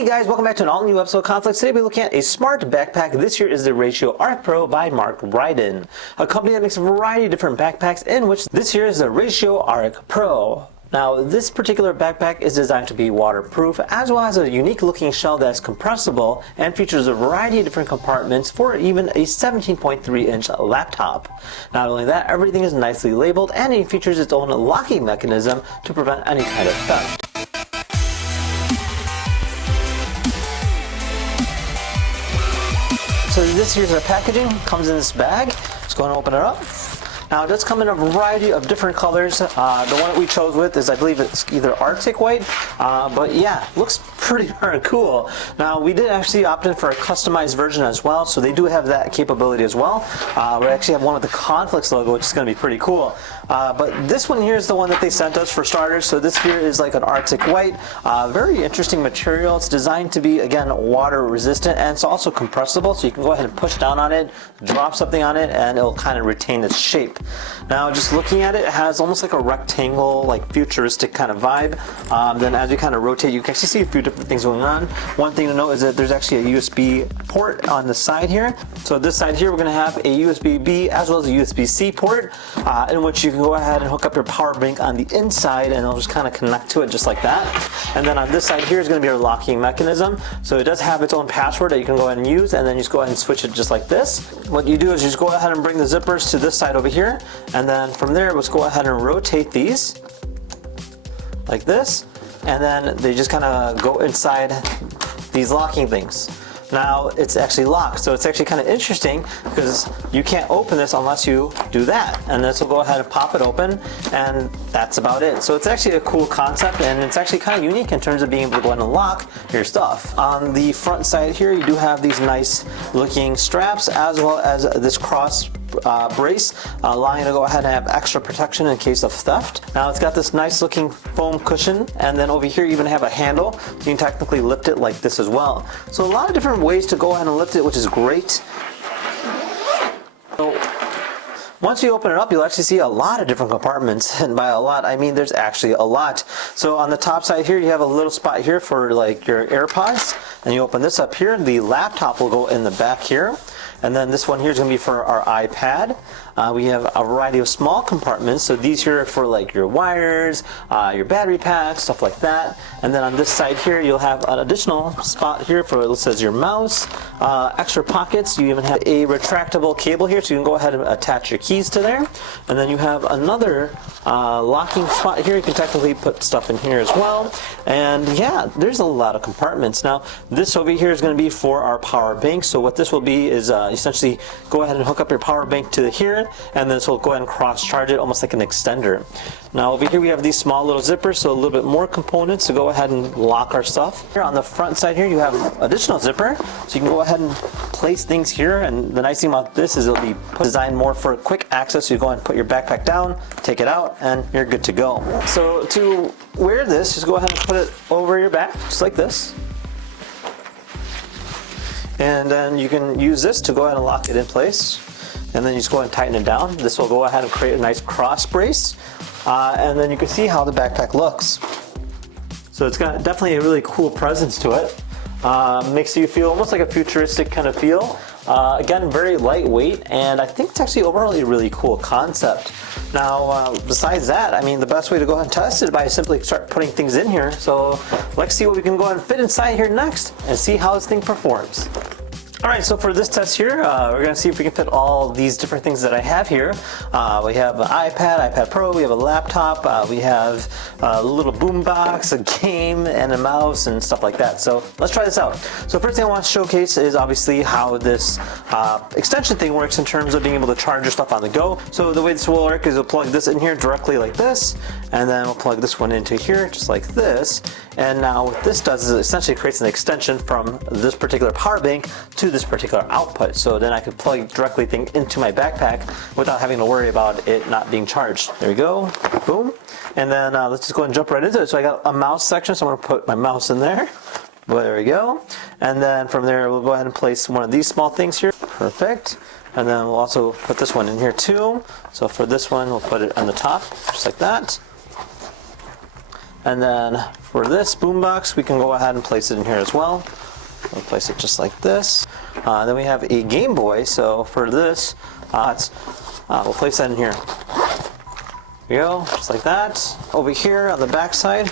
Hey guys, welcome back to an all-new episode of Khanflicks. Today we're looking at a smart backpack. This here is the Ratio Arc Pro by Mark Ryden, a company that makes a variety of different backpacks, in which this here is the Ratio Arc Pro. Now, this particular backpack is designed to be waterproof, as well as a unique looking shell that's compressible and features a variety of different compartments for even a 17.3-inch laptop. Not only that, everything is nicely labeled and it features its own locking mechanism to prevent any kind of theft. So this here's our packaging, comes in this bag. Let's go and open it up. Now it does come in a variety of different colors. The one that we chose with is, I believe it's either Arctic White, but yeah, looks pretty darn cool. Now we did actually opt in for a customized version as well, so they do have that capability as well. We actually have one with the Khanflicks logo, which is going to be pretty cool. But this one here is the one that they sent us for starters. So this here is like an Arctic White, very interesting material. It's designed to be, again, water resistant, and it's also compressible, so you can go ahead and push down on it, drop something on it, and it'll kind of retain its shape. Now just looking at it, it has almost like a rectangle, like futuristic kind of vibe. Then as we kind of rotate, you can actually see a few different things going on. One thing to note is that there's actually a USB port on the side here. So this side here, we're going to have a USB-B as well as a USB-C port, in which you can go ahead and hook up your power bank on the inside, and it'll just kind of connect to it just like that. And then on this side here is going to be our locking mechanism. So it does have its own password that you can go ahead and use, and then you just go ahead and switch it just like this. What you do is you just go ahead and bring the zippers to this side over here, and then from there, let's go ahead and rotate these like this, and then they just kind of go inside these locking things. Now it's actually locked, so it's actually kind of interesting because you can't open this unless you do that, and this will go ahead and pop it open, and that's about it. So it's actually a cool concept, and it's actually kind of unique in terms of being able to go ahead and lock your stuff. On the front side here, you do have these nice looking straps as well as this cross brace, allowing you to go ahead and have extra protection in case of theft. Now it's got this nice looking foam cushion, and then over here you even have a handle. You can technically lift it like this as well. So a lot of different ways to go ahead and lift it, which is great. So once you open it up, you'll actually see a lot of different compartments, and by a lot, I mean there's actually a lot. So on the top side here, you have a little spot here for like your AirPods, and you open this up here, the laptop will go in the back here. And then this one here is going to be for our iPad. We have a variety of small compartments. So these here are for like your wires, your battery packs, stuff like that. And then on this side here, you'll have an additional spot here for, it says, your mouse, extra pockets. You even have a retractable cable here, so you can go ahead and attach your keys to there. And then you have another locking spot here. You can technically put stuff in here as well. And yeah, there's a lot of compartments. Now, this over here is going to be for our power bank. So what this will be is essentially go ahead and hook up your power bank to here, and then this will go ahead and cross charge it almost like an extender. Now over here we have these small little zippers, so a little bit more components to go ahead and lock our stuff. Here on the front side here you have additional zipper, so you can go ahead and place things here, and the nice thing about this is it'll be designed more for quick access. So you go ahead and put your backpack down, take it out, and you're good to go. So to wear this, just go ahead and put it over your back just like this. And then you can use this to go ahead and lock it in place. And then you just go ahead and tighten it down. This will go ahead and create a nice cross brace. And then you can see how the backpack looks. So it's got definitely a really cool presence to it. Makes you feel almost like a futuristic kind of feel. Again, very lightweight, and I think it's actually overall a really cool concept. Now, besides that, I mean, the best way to go ahead and test it is by simply start putting things in here. So let's see what we can go ahead and fit inside here next and see how this thing performs. Alright, so for this test here, we're going to see if we can fit all these different things that I have here. We have an iPad Pro, we have a laptop, we have a little boom box, a game, and a mouse, and stuff like that. So let's try this out. So first thing I want to showcase is obviously how this extension thing works in terms of being able to charge your stuff on the go. So the way this will work is we'll plug this in here directly like this, and then we'll plug this one into here just like this. And now what this does is it essentially creates an extension from this particular power bank to this particular output. So then I could plug directly into my backpack without having to worry about it not being charged. There we go, boom. And then let's just go and jump right into it. So I got a mouse section, so I'm gonna put my mouse in there. Well, there we go. And then from there, we'll go ahead and place one of these small things here. Perfect. And then we'll also put this one in here too. So for this one, we'll put it on the top, just like that. And then for this boombox, we can go ahead and place it in here as well. We'll place it just like this. Then we have a Game Boy. So for this, we'll place that in here. There we go, just like that. Over here on the back side,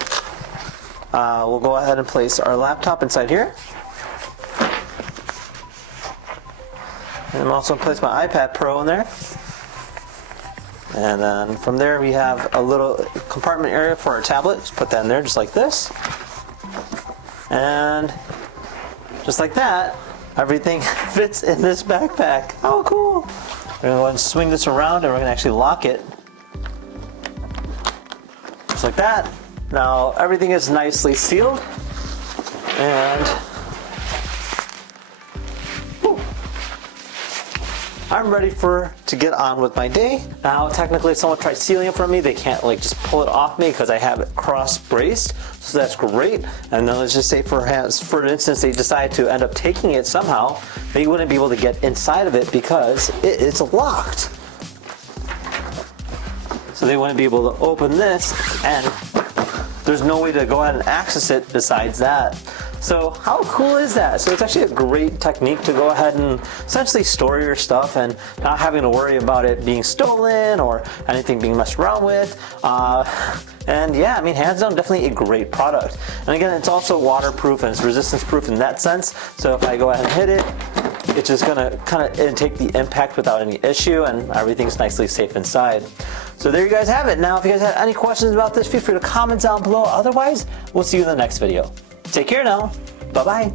we'll go ahead and place our laptop inside here. And I'm also place my iPad Pro in there. And then from there we have a little compartment area for our tablet. Just put that in there just like this. And just like that, everything fits in this backpack. Oh, cool. We're gonna go ahead and swing this around and we're gonna actually lock it. Just like that. Now everything is nicely sealed. And I'm ready to get on with my day. Now, technically, if someone tries stealing it from me, they can't like just pull it off me because I have it cross-braced, so that's great. And then let's just say for instance, they decide to end up taking it somehow, they wouldn't be able to get inside of it because it's locked. So they wouldn't be able to open this, and there's no way to go ahead and access it besides that. So how cool is that? So it's actually a great technique to go ahead and essentially store your stuff and not having to worry about it being stolen or anything being messed around with. And yeah, I mean, hands down, definitely a great product. And again, it's also waterproof and it's resistance proof in that sense. So if I go ahead and hit it, it's just gonna kind of take the impact without any issue, and everything's nicely safe inside. So there you guys have it. Now, if you guys have any questions about this, feel free to comment down below. Otherwise, we'll see you in the next video. Take care now. Bye-bye.